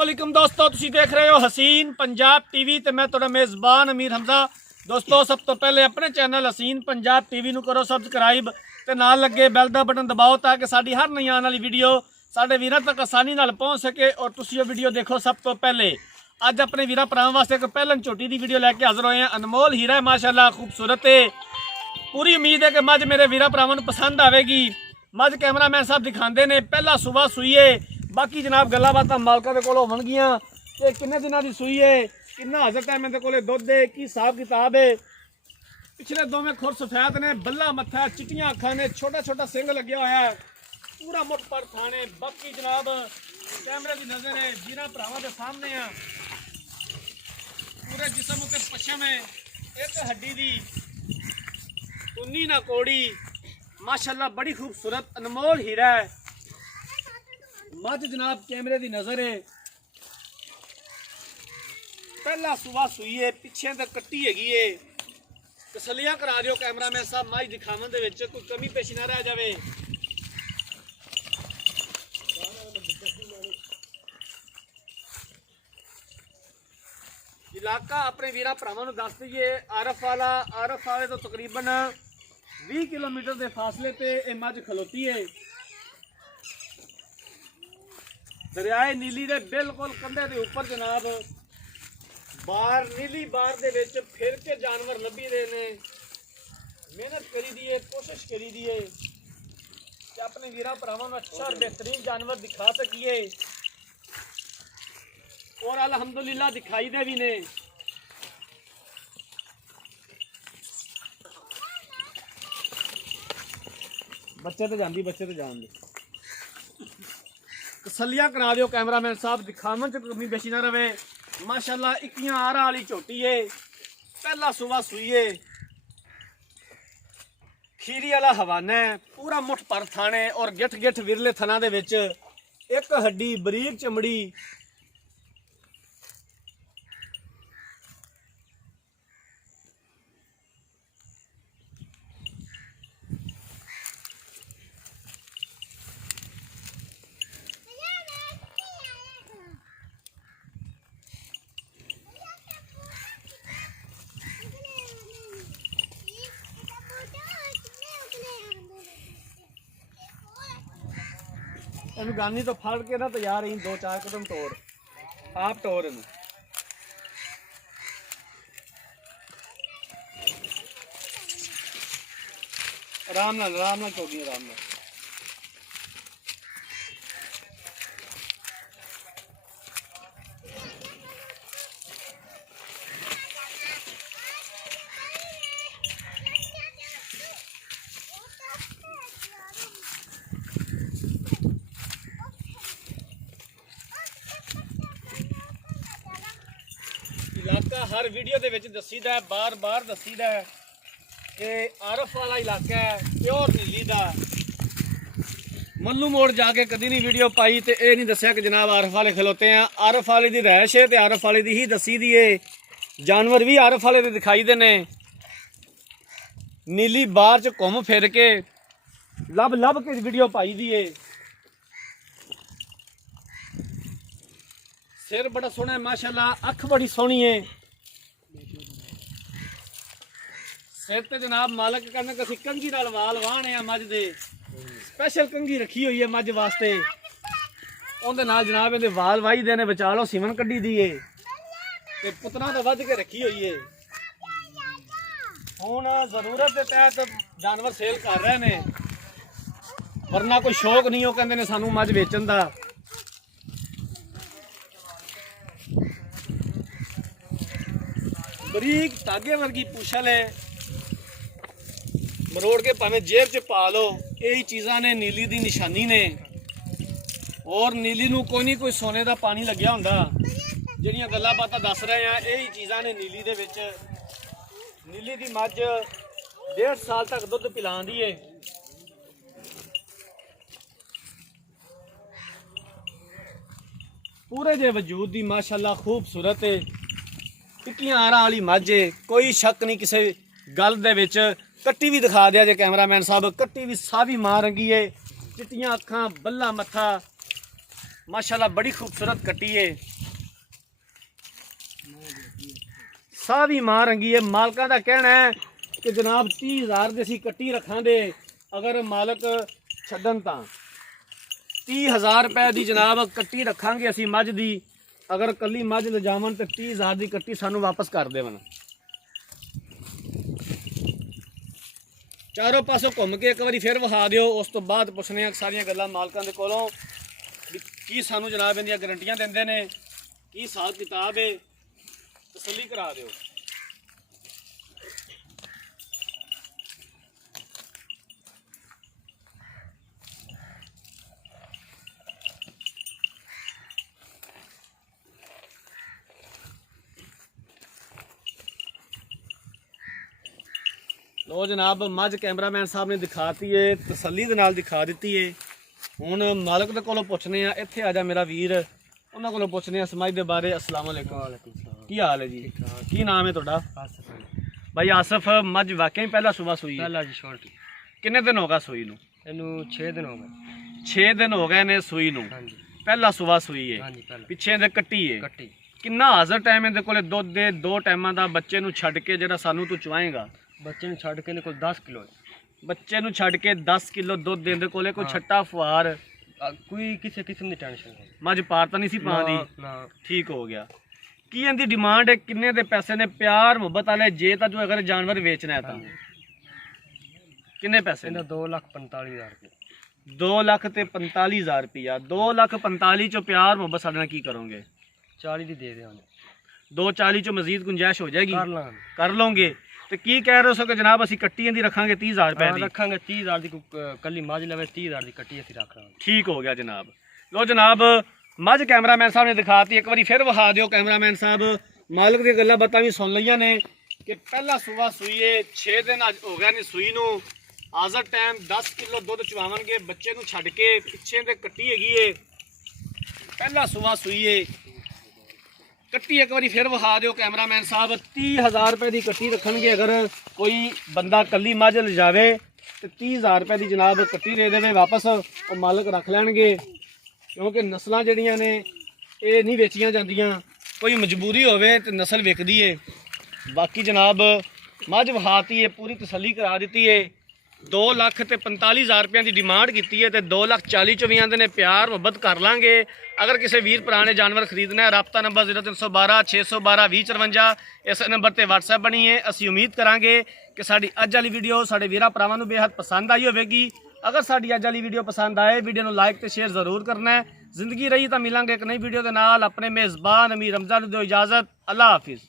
वालेकुम दोस्तों, तुसीं देख रहे हो हसीन पंजाब टीवी ते मैं तुहाडा मेज़बान अमीर हमजा। दोस्तों, सब तो पहले अपने चैनल हसीन पंजाब टीवी नूं करो सबसक्राइब ते नाल लगे बैल दा बटन दबाओ ताकि साडी हर नई आने वाली वीडियो साडे वीरां तक आसानी नाल पहुँच सके और तुसीं वो वीडियो देखो सब तो पहले। अज अपने वीरां भरावां वास्ते एक पहलन झोटी की वीडियो लैके हाज़र होए हैं। अनमोल हीरा है, माशाअल्लाह खूबसूरत है। पूरी उम्मीद है कि मझ मेरे वीरां भरावां नूं पसंद आवेगी। मझ कैमरामैन साहब दिखाते हैं पहला सुबह सूई है। बाकी जनाब गल्लां बातां मालकां दे कोलों होणगियां कि किन्ने दिनां दी सूई है, किन्ना हज़र टाइम इहदे कोले दुध है, की हिसाब किताब है। पिछले दोवें खुर सफेद ने, बल्ला मत्था, चिट्टियां अखां ने, छोटा छोटा सिंग लग्या होया है, पूरा मुठ पर थाने। बाकी जनाब कैमरे की नज़र है वीरां भरावां दे सामने आ। पूरे जिसम उत्ते पछम है, एक हड्डी दी उन्नी ना कोड़ी, माशाअल्लाह बड़ी खूबसूरत अनमोल हीरा है। मझ जनाब कैमरे की नज़र है, पहला सुबह सूई है, पिछे तो कट्टी हैगी है। तसलियां करा दियो कैमरामैन साहब, मझ दिखावन दे विच कोई कमी पेशी ना रह जाए। इलाका अपने वीरां भरावां नूं दस दईए, आरफ वाले तो तकरीबन 20 किलोमीटर के फासले पे ये मझ खलोती है। दरियाए नीली दे बिल्कुल कंधे के उपर जनाब बार नीली बार दे विच फिर के जानवर लभी रहे ने। मेहनत करी दी है, कोशिश करी दी है कि अपने वीरां भरावां नूं अच्छा और बेहतरीन जानवर दिखा सकीए और अल्हम्दुलिल्लाह दिखाई दे भी ने। बच्चे तो जान दे। तसलियां करा दियो कैमरामैन साहब, दिखावन च कमी बेशी ना रवे। माशाअल्लाह इक्कियां आरा वाली झोटी है, पहला सुबह सूई है, खीरी वाला हवाना है, पूरा मुठ पर थाने और गिठ गिठ विरले थना दे विच एक हड्डी बरीक चमड़ी। गानी तो फड़ के ना तैयार ही 2-4 कदम टोर आप टोर इन आराम नाल टोगी आराम नाल। इलाका हर वीडियो के विच दसीदा है, बार बार दसीदा है कि आरफ वाला इलाका है, प्योर नीली का। मल्लू मोड़ जाके कभी नहीं वीडियो पाई तो यह नहीं दसिया कि जनाब आरफ वाले खलोते हैं। आरफ वाले की रहायश है तो आरफ वाले की ही दसी दी है। जानवर भी आरफ वाले के दिखाई देने। नीली बार च घूम फिर के लभ के वीडियो पाई दी है। सिर बड़ा सोहना है माशाअल्लाह, अख बड़ी सोहनी है। सिर ते जनाब मालक कहना कि कंघी नाल वाल वाहने आ मझ दे, स्पैशल कंघी रखी हुई है मझ वास्ते। उहदे नाल जनाब इहदे वाल वाही दे ने, बचा लो सीमन कड्ढी दी है ते पुत्तरां तो वध के रखी हुई है। हुण जरूरत के तहत जानवर सेल कर रहे ने, वरना कोई शौक नहीं। वो कहंदे ने सानू मझ वेचण दा। बरीक धागे वर्गी पूछल है, मरोड़ के भावें जेब च पा लो। यही चीज़ां ने नीली दी निशानी ने। और नीली नूं कोई नहीं कोई सोने का पानी लग्या हुंदा। जिहड़ियां गल्लां बातां दस रहे हैं यही चीज़ां ने नीली दे विच। नीली दी मझ 1.5 साल तक दुध पिलांदी है। पूरे जे वजूद दी माशाअल्लाह खूबसूरत है। टिक्कियां आरा वाली मझ है, कोई शक नहीं किसी गल दे विच। कट्टी भी दिखा दिया जे कैमरामैन साहब, कट्टी भी सावी मां रंगी है, चिट्टियां अखां, बल्ला मत्था, माशाल्लाह बड़ी खूबसूरत कट्टी है। सारी मां रंगी है। मालका का कहना है कि जनाब 30,000 की असी कट्टी रखा दे, अगर मालक छड्डन तां 30,000 रुपए की जनाब कट्टी रखांगे असी मझ दी। अगर कली मझ ले जावन तो 30,000 की कट्टी सानू वापस कर देवन। चारों पासों घूम के एक बार फिर विखा दिओ, उस तो बाद पुछने सारिया गल्लां मालकां दे कोलों की सानू जनाब इहदियां गारंटियां दिंदे ने, की हिसाब किताब है, तसल्ली करा दिओ। लो जनाब मझ कैमरामैन साहब ने दिखाती है, तसल्ली दे नाल दिखा दी है। हुण मालक दे कोलों पुछने आ, इत्थे आ जा मेरा वीर, उन्हां कोलों पुछने आ इस मझ दे बारे। अस्सलाम वालेकुम, की हाल है जी? की नाम है तुहाडा? आसिफ भाई। आसिफ, मझ वाकई पहला सुबह सूई है? पहला जी छोटी। किन्ने दिन हो गए सूई नूं? इनू 6 दिन हो गए। 6 दिन हो गए ने सूई नूं? हां जी। पहला सुबह सूई है? हां जी पहला। पिछे दे कट्टी है? कट्टी। किन्ना हाज़र टाइम इहदे कोले दुध दे 2 टाइमां दा बच्चे नूं छड्ड के जेहड़ा सानू तू चवाएगा? बच्चे नूं छड्ड के कोल 10 किलो। बच्चे नूं छड्ड के 10 किलो दुध देंदे कोले कोई छट्टा फुहार कोई किसी किस्म की टेंशन नहीं? मझ पार तो नहीं सी पांदी? ना। ठीक हो गया। की इनकी डिमांड है? किन्ने दे पैसे ने? प्यार मुहब्बत वाले जे ता जो अगर जानवर बेचना है तो किन्ने पैसे? 2,45,000 रुपये। 2,45,000 रुपया। 2,45,000 चो प्यार मुहब्बत साडे नाल की करोगे? 40 दी दे देंगे। 2,40 चो मजीद गुंजाइश हो जाएगी? कर लोगे। तो की कह रहे हो कि जनाब असी कट्टी इहदी रखांगे 30,000 रुपए दी? रखांगे 30,000 की। कली मझ लवे 30,000 की कट्टी असी रख लांगे। ठीक हो गया जनाब। लो जनाब मझ कैमरामैन साहब ने दिखाती, एक बार फिर विखा दिओ कैमरामैन साहब। मालिक दी गल्लां बातां भी सुन लईयां ने कि पहला सुबह सूई है, 6 दिन अज हो गए ने सूई नूं। हाज़र टाइम 10 किलो दुध चवावणगे बच्चे नूं छड्ड के। पिछे दे कट्टी हैगी है, पहला सुबह सूई है। कट्टी एक बार फिर विखा दिओ कैमरामैन साहब। 30,000 रुपए की कट्टी रखणगे। अगर कोई बंदा कली मझ ले जावे तो 30,000 रुपए की जनाब कट्टी दे देवे वापस, वो मालक रख लैणगे। क्योंकि नस्लां जिहड़ियां ने ये नहीं वेचियां जांदियां, कोई मजबूरी होवे तो नस्ल विकदी है। बाकी जनाब मझ विखाती है, पूरी तसल्ली करा दी है। 2,45,000 रुपये की डिमांड की है तो 2,40,000 चो भी आते ने प्यार मुहब्बत कर लाँगे। अगर किसी वीर भरा ने जानवर खरीदना है, राबता नंबर 0312 612 2054 इस नंबर पर WhatsApp बनी है। असी उम्मीद करांगे कि साडी अज वाली वीडियो साडे वीरां भरावां नूं बेहद पसंद आई होगी। अगर साडी अज वाली वीडियो पसंद आए, वीडियो नूं लाइक तो शेयर जरूर करना है। जिंदगी रही तो मिलांगे एक नई वीडियो के नाल। अपने मेज़बान अमीर हमजा नूं दिओ इजाजत। अल्लाह हाफिज़।